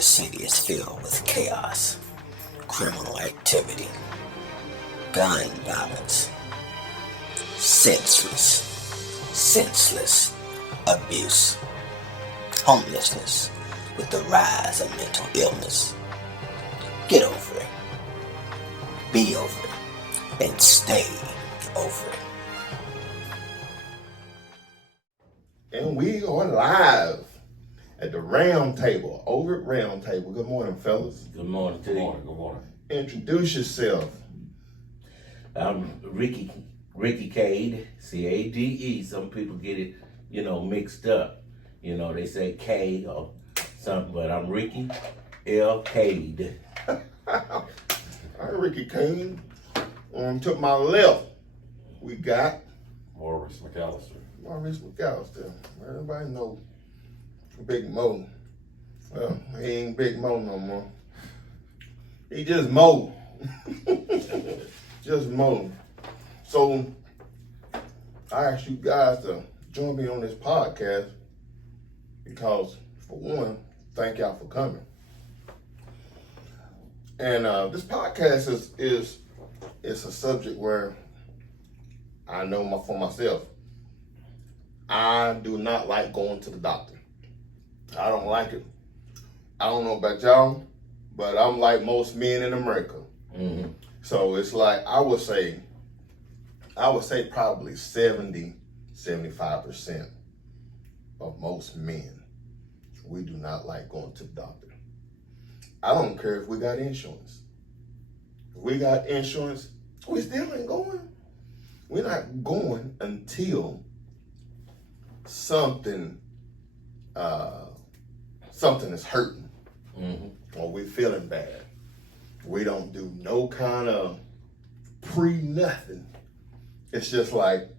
The city is filled with chaos, criminal activity, gun violence, senseless abuse, homelessness, with the rise of mental illness. Get over it, be over it, and stay over it. And we are live at the round table, Ovurit round table. Good morning, fellas. Good morning to you. Good morning. Introduce yourself. I'm Ricky Cade, C-A-D-E. Some people get it, mixed up. They say K or something, but I'm Ricky L. Cade. All right, Ricky Kane. To my left, we got Maurice McAllister. Maurice McAllister. Everybody know Big Mo. Well, he ain't Big Mo no more. He just Mo. Just Mo. So I asked you guys to join me on this podcast because, for one, thank y'all for coming. And this podcast is a subject where I know for myself, I do not like going to the doctor. I don't like it. I don't know about y'all, but I'm like most men in America. Mm-hmm. So it's like, I would say probably 70-75% of most men, we do not like going to the doctor. I don't care if we got insurance. If we got insurance, we still ain't going. We're not going until something is hurting, or we feeling bad. We don't do no kind of pre-nothing. It's just like,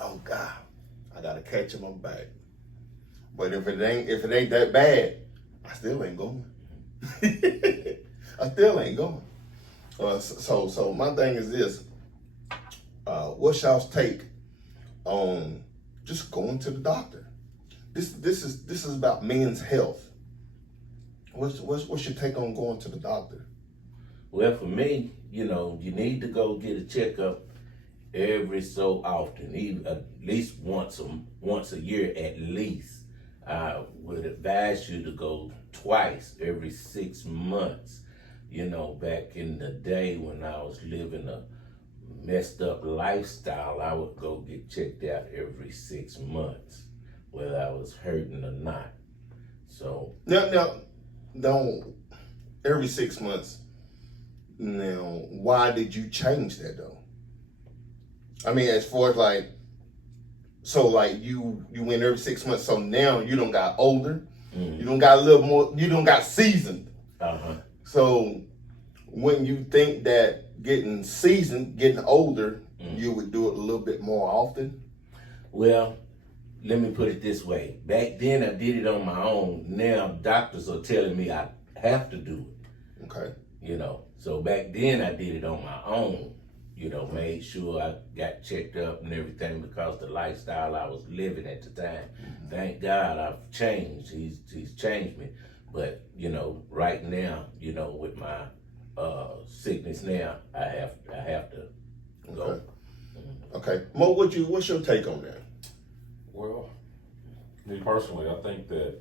oh God, I gotta catch him on back. But if it ain't that bad, I still ain't going. I still ain't going. So my thing is this: what's y'all's take on just going to the doctor? This is about men's health. What's your take on going to the doctor? Well, for me, you need to go get a checkup every so often, even at least once a year at least. I would advise you to go twice every 6 months. Back in the day when I was living a messed up lifestyle, I would go get checked out every 6 months, whether I was hurting or not. So now, every 6 months. Now, why did you change that though? I mean, as far as you went every 6 months, so now you don't got older, you don't got a little more, you don't got seasoned. So when you think that getting seasoned, getting older, you would do it a little bit more often? Well, let me put it this way. Back then I did it on my own. Now doctors are telling me I have to do it. Okay. So back then I did it on my own. Made sure I got checked up and everything because the lifestyle I was living at the time. Thank God I've changed. He's changed me. But, right now, with my sickness now, I have to go. Okay. Mo, what's your take on that? Well, me personally, I think that,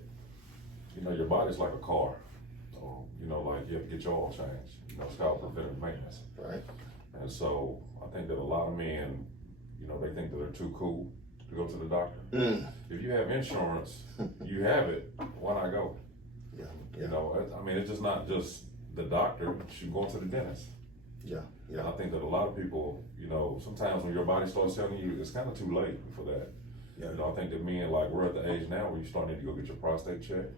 your body's like a car. Like you have to get your oil changed. It's called preventive maintenance. Right. And so I think that a lot of men, they think that they're too cool to go to the doctor. If you have insurance, you have it, why not go? Yeah. It's just not just the doctor, you go to the dentist. Yeah. And I think that a lot of people, sometimes when your body starts telling you, it's kind of too late for that. Yeah. I think that men, we're at the age now where you start need to go get your prostate checked.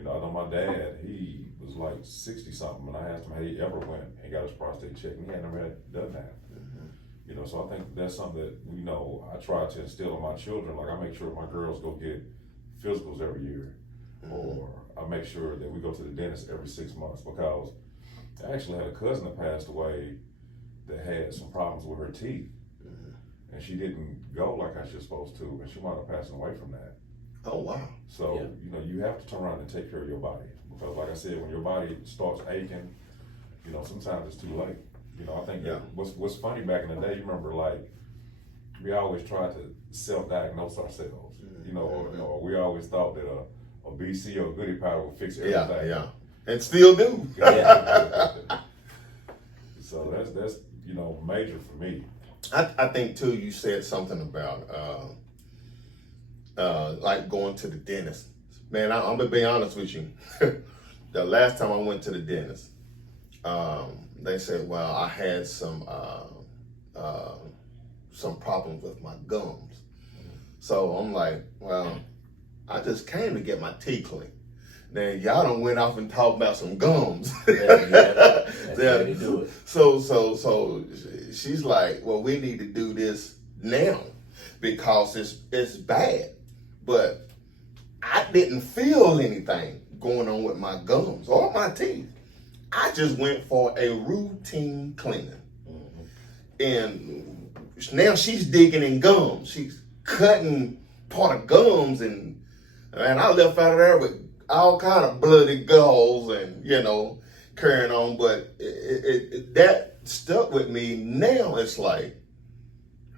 I know my dad, he was 60 something, and I asked him how he ever went and got his prostate checked, and he had never done that. So I think that's something that, I try to instill in my children. I make sure my girls go get physicals every year, or I make sure that we go to the dentist every 6 months, because I actually had a cousin that passed away that had some problems with her teeth, and she didn't go like I was supposed to, and she wound up passing away from that. Oh, wow. So, Yeah. you know, you have to turn around and take care of your body. Because like I said, when your body starts aching, you know, sometimes it's too late. You know, I think Yeah. what's funny back in the day, you remember, like, we always tried to self-diagnose ourselves. You know, or we always thought that a BC or a goodie powder would fix everything. Yeah. And still do. So that's you know, major for me. I think too, you said something about like going to the dentist. Man, I'm gonna be honest with you. The last time I went to the dentist, they said, well, I had some problems with my gums. So I'm like, well, I just came to get my teeth cleaned. Now y'all done went off and talked about some gums. That's how they do it. So she's like, well, we need to do this now because it's bad. But I didn't feel anything going on with my gums or my teeth. I just went for a routine cleaning. And now she's digging in gums. She's cutting part of gums, and I left out of there with all kind of bloody galls and, you know, carrying on. But that stuck with me. Now it's like,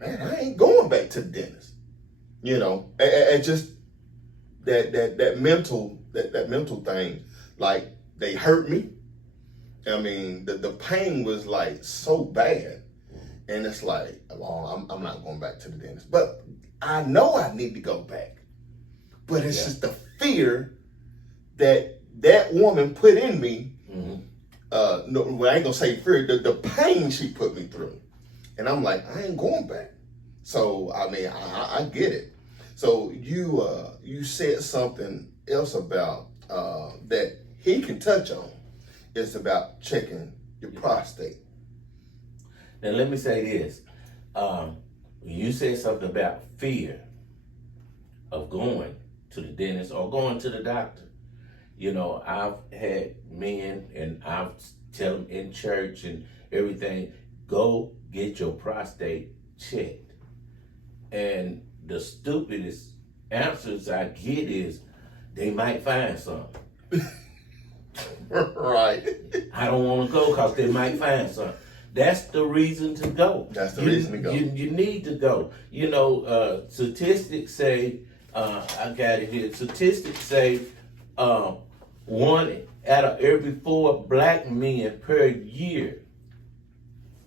man, I ain't going back to the dentist. You know, and just that mental thing, like they hurt me. I mean, the pain was like so bad, and it's like, well, I'm not going back to the dentist. But I know I need to go back. But it's just the fear that woman put in me. No, well, I ain't gonna say fear. The pain she put me through, and I'm like, I ain't going back. So I mean, I get it. So you said something else about that he can touch on. It's about checking your prostate. Now let me say this. You said something about fear of going to the dentist or going to the doctor. You know, I've had men, and I've tell them in church and everything, go get your prostate checked. And the stupidest answers I get is, they might find something. Right. I don't want to go because they might find something. That's the reason to go. That's the reason to go. You need to go. You know, statistics say, I got it here. Statistics say 1 out of every 4 black men per year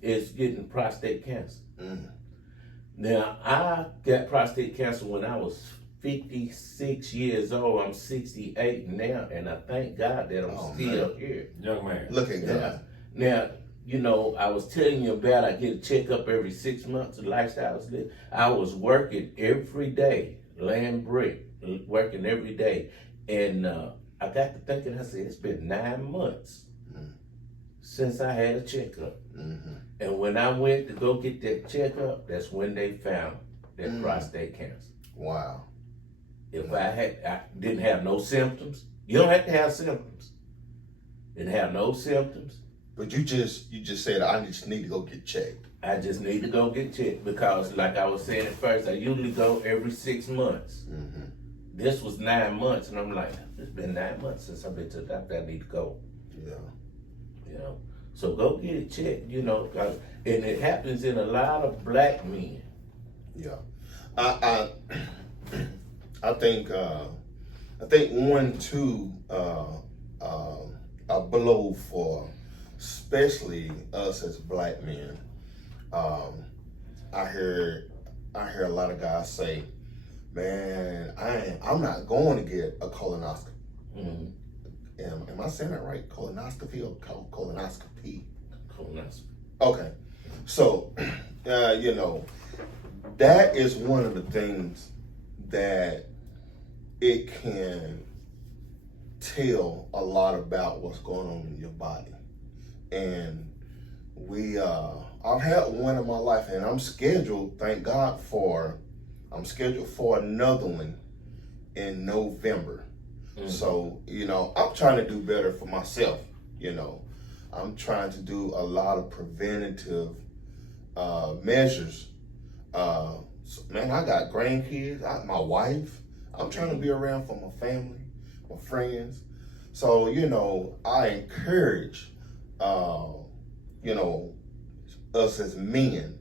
is getting prostate cancer. Now, I got prostate cancer when I was 56 years old. I'm 68 now, and I thank God that I'm still here. Young man. Look at God. Now, you know, I was telling you about I get a checkup every 6 months, the lifestyle I was living. I was working every day, laying brick, working every day. And I got to thinking, I said, it's been 9 months since I had a checkup. And when I went to go get that checkup, that's when they found that prostate cancer. Wow. If I didn't have no symptoms, you don't have to have symptoms. Didn't have no symptoms. But you just said, I just need to go get checked. I just need to go get checked because, like I was saying at first, I usually go every 6 months. This was 9 months, and I'm like, it's been 9 months since I've been to the doctor. I need to go. Yeah. You know, so go get it checked. You know, and it happens in a lot of black men. Yeah. I think one too a blow for especially us as black men. I hear a lot of guys say, man, I'm not going to get a colonoscopy. Am I saying that right? Colonoscopy or colonoscopy? Colonoscopy. Okay. So, you know, that is one of the things that it can tell a lot about what's going on in your body. And I've had one in my life, and I'm scheduled, thank God I'm scheduled for another one in November. So, you know, I'm trying to do better for myself. You know, I'm trying to do a lot of preventative measures. So, man, I got grandkids, my wife, I'm trying to be around for my family, my friends. So, you know, I encourage, you know, us as men,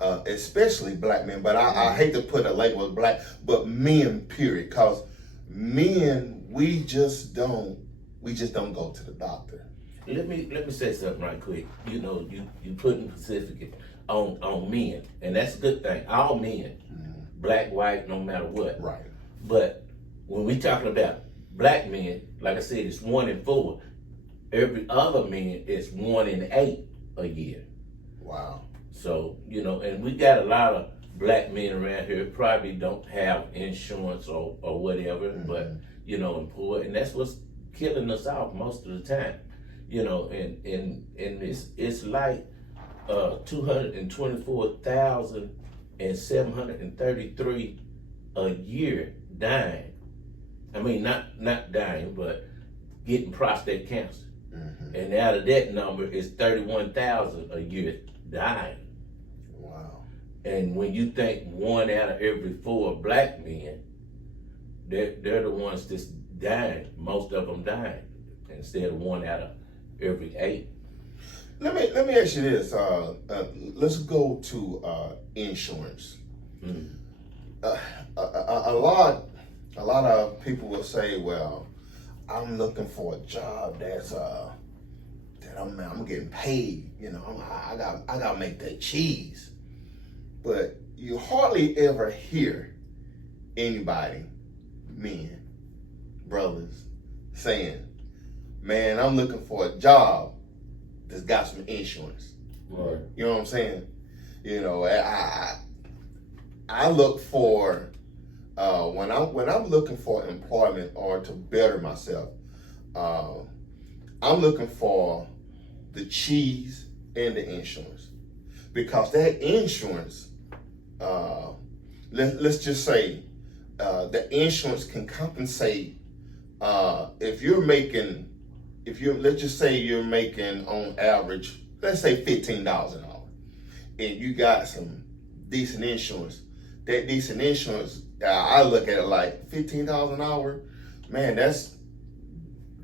especially black men, but I hate to put a label of black, but men, period, because men, we just don't go to the doctor. Let me say something right quick. You know, you putting Pacific on men, and that's a good thing. All men, black, white, no matter what. Right. But when we talking about black men, like I said, it's 1 in 4. Every other man is 1 in 8 a year. Wow. So, you know, and we got a lot of black men around here probably don't have insurance or whatever, but, you know, important. And that's what's killing us off most of the time. You know, and it's like 224,733 a year dying. I mean, not dying, but getting prostate cancer. And out of that number is 31,000 a year dying. Wow. And when you think 1 out of every 4 black men, they're the ones that's dying. Most of them dying instead of 1 out of every 8. Let me ask you this. Let's go to insurance. A lot of people will say, "Well, I'm looking for a job that I'm getting paid. You know, I gotta make that cheese." But you hardly ever hear anybody, men, brothers, saying, "Man, I'm looking for a job that's got some insurance." Right. You know what I'm saying? You know, I look for when I'm looking for employment or to better myself, I'm looking for the cheese and the insurance, because that insurance, let's just say, the insurance can compensate if let's just say you're making on average, let's say $15 an hour, and you got some decent insurance. That decent insurance, I look at it like $15 an hour, man. That's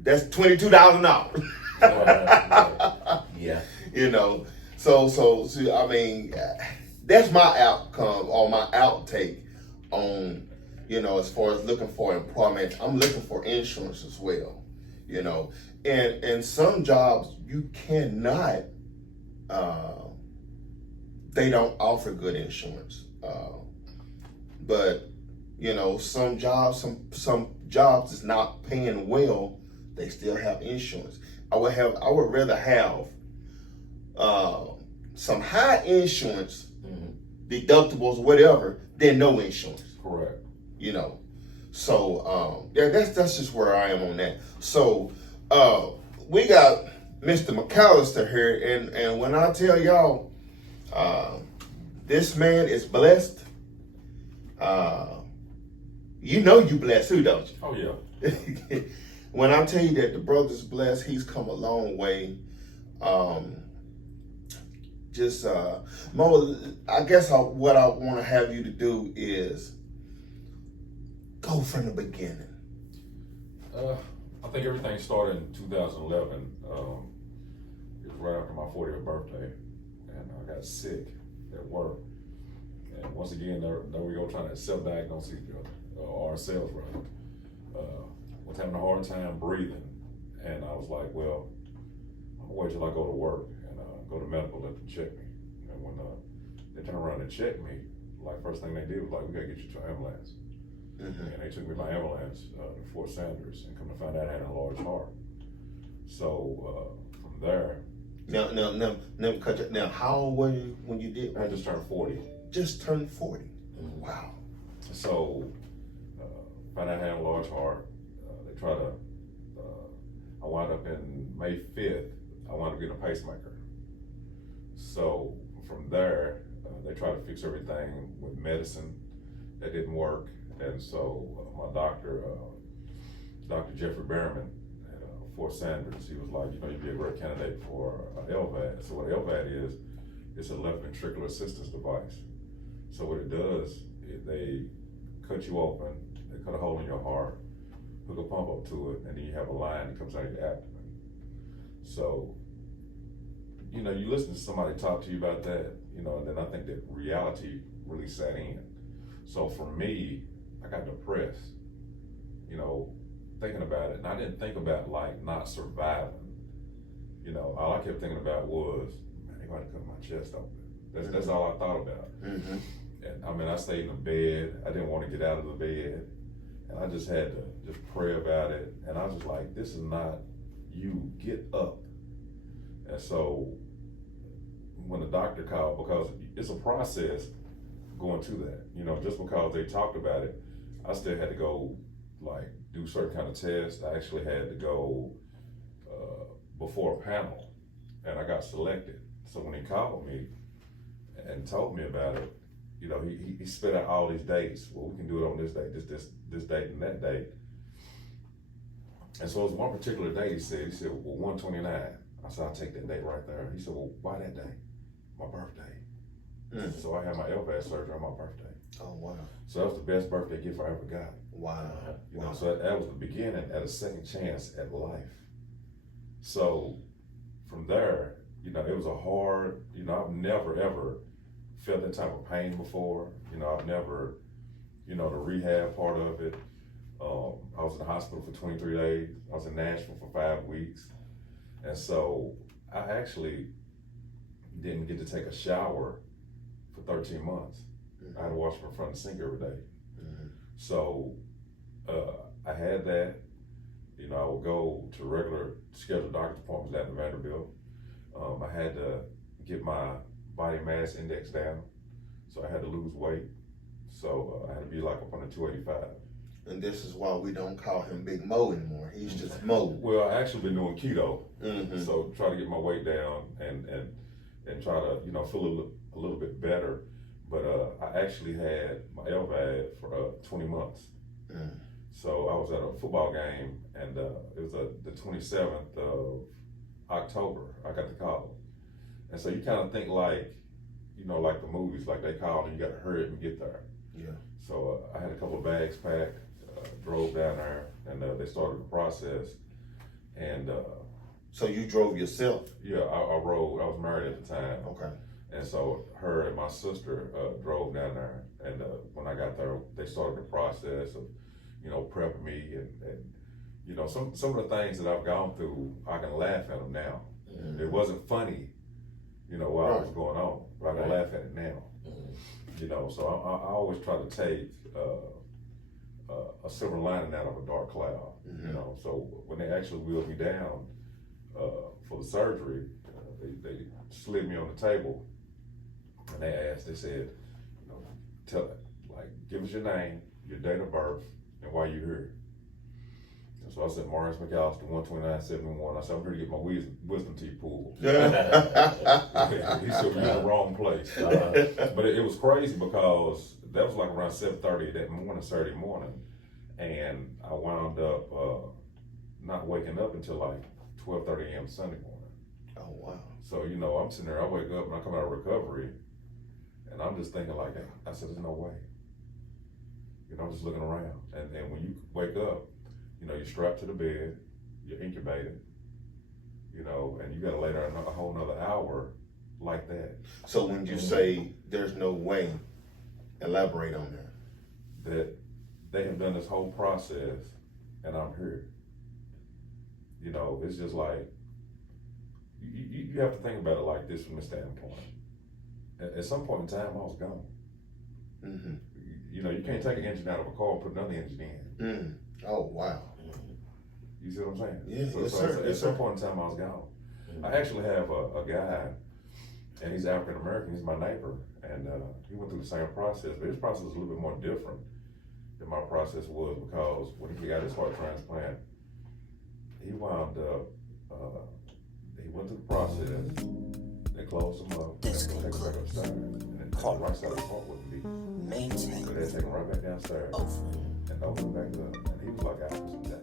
$22 an hour. Yeah. You know, so I mean, that's my outcome or my outtake on, you know, as far as looking for employment. I'm looking for insurance as well, you know, and some jobs you cannot, they don't offer good insurance, but you know, some jobs is not paying well, they still have insurance. I would rather have some high insurance, deductibles, whatever, than no insurance. Correct. You know, so yeah, that's just where I am on that. So we got Mr. McAllister here, and when I tell y'all, this man is blessed. You know you blessed too, don't you? Oh yeah. When I tell you that the brother's blessed, he's come a long way. Mo, I guess what I want to have you to do is go from the beginning. I think everything started in 2011. It was right after my 40th birthday, and I got sick at work. And once again, there we go, trying to self-diagnose ourselves, rather. Was having a hard time breathing, and I was like, well, I'm gonna wait till I go to work and go to medical, let them check me. And when they turned around and checked me, like first thing they did was like, we gotta get you to an ambulance. And they took me by ambulance to Fort Sanders, and come to find out I had a large heart. So from there. Now, how old were you when you did? I just turned 40. Just turned 40. Wow. So found out I had a large heart. They tried to. I wound up in May 5th. I wound up getting a pacemaker. So from there, they tried to fix everything with medicine. That didn't work. And so my doctor, Dr. Jeffrey Behrman at Fort Sanders, he was like, you know, you'd be a great candidate for LVAD. So what LVAD is, it's a left ventricular assistance device. So what it does, they cut you open, They cut a hole in your heart, hook a pump up to it, and then you have a line that comes out of your abdomen. So, you know, you listen to somebody talk to you about that, you know, and then I think that reality really set in. So for me, I got depressed, you know, thinking about it. And I didn't think about like not surviving. You know, all I kept thinking about was, man, they got to cut my chest open. That's all I thought about. Mm-hmm. And I mean, I stayed in the bed. I didn't want to get out of the bed. And I just had to just pray about it. And I was just like, this is not you, get up. And so when the doctor called, because it's a process going to that, you know, just because they talked about it, I still had to go like do certain kind of tests. I actually had to go before a panel, and I got selected. So when he called me and told me about it, you know, he spit out all these dates. Well, we can do it on this date, this date, and that date. And so it was one particular date. He said, well, 129. I said, I'll take that date right there. He said, well, why that day? My birthday. Mm. So I had my LVAD surgery on my birthday. Oh, wow. So that was the best birthday gift I ever got. Wow. You know, so that was the beginning at a second chance at life. So from there, you know, it was a hard, you know, I've never ever felt that type of pain before. You know, I've never, you know, the rehab part of it. I was in the hospital for 23 days. I was in Nashville for 5 weeks. And so I actually didn't get to take a shower for 13 months. I had to wash my front sink every day. Mm-hmm. So I had that. You know, I would go to regular scheduled doctor's appointments at Vanderbilt. I had to get my body mass index down, so I had to lose weight. So I had to be like up under 285. And this is why we don't call him Big Mo anymore. He's just Mo. Well, I actually been doing keto, Mm-hmm. so try to get my weight down and try to, you know, feel a little bit better. But I actually had my LVAD for 20 months. Mm. So I was at a football game, and it was the 27th of October. I got the call, and so you kind of think like, you know, like the movies, like they call and you got to hurry up and get there. Yeah. So I had a couple of bags packed, drove down there, and they started the process. And So you drove yourself? yeah, I rode. I was married at the time. Okay. And so her and my sister drove down there, and when I got there, they started the process of, you know, prepping me, and you know, some of the things that I've gone through, I can laugh at them now. Mm-hmm. It wasn't funny, you know, while it was going on, but I can laugh at it now. Mm-hmm. You know, so I always try to take a silver lining out of a dark cloud. Mm-hmm. You know, so when they actually wheeled me down for the surgery, they slid me on the table. And they said, you know, give us your name, your date of birth, and why you're here. And so I said, Maurice McAllister, 12971. I said, I'm here to get my wisdom teeth pulled. He said, you're in the wrong place. But it was crazy because that was like around 7:30 that morning, Saturday morning. And I wound up not waking up until like 12:30 a.m. Sunday morning. Oh, wow. So, you know, I'm sitting there, I wake up and I come out of recovery, and I'm just thinking like, I said, there's no way. You know, I'm just looking around. And when you wake up, you know, you're strapped to the bed, you're incubated, you know, and you got to lay there a whole nother hour like that. So when you say there's no way, elaborate on that. That they have done this whole process, and I'm here. You know, it's just like, you have to think about it like this from this standpoint. At some point in time, I was gone. Mm-hmm. You know, you can't take an engine out of a car and put another engine in. Mm. Oh, wow. You see what I'm saying? Yeah, so, yes, so sir. At some point in time, I was gone. Mm-hmm. I actually have a guy, and he's African American. He's my neighbor, and he went through the same process, but his process was a little bit more different than my process was, because when he got his heart transplant, he wound up. He went through the process. They closed him up. They take him back upstairs, and the right side of the heart wouldn't beat. Maintain So they take him right back downstairs Ovurit. and open him back up, and he was like out for some days.